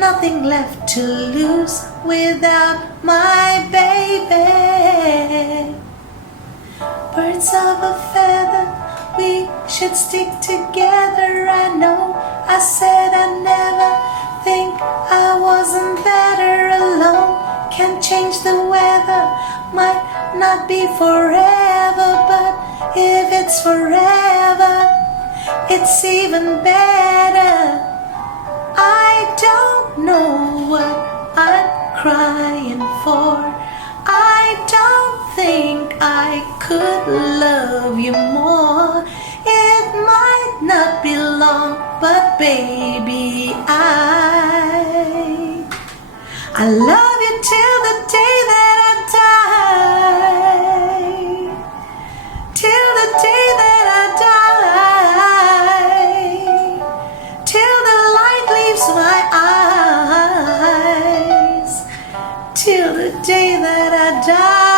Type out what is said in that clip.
nothing left to lose without my baby. Birds of a feather, we should stick together. I know I said I'd never think I wasn't better alone. Can't change the weather, might not be forever, but if it's forever, it's even better. I don't know what I'm crying for. I don't think I could love you more. It might not be long, but baby, I love you till the day that I die. Till the day that I die. Till the light leaves my eyes. Till the day that I die.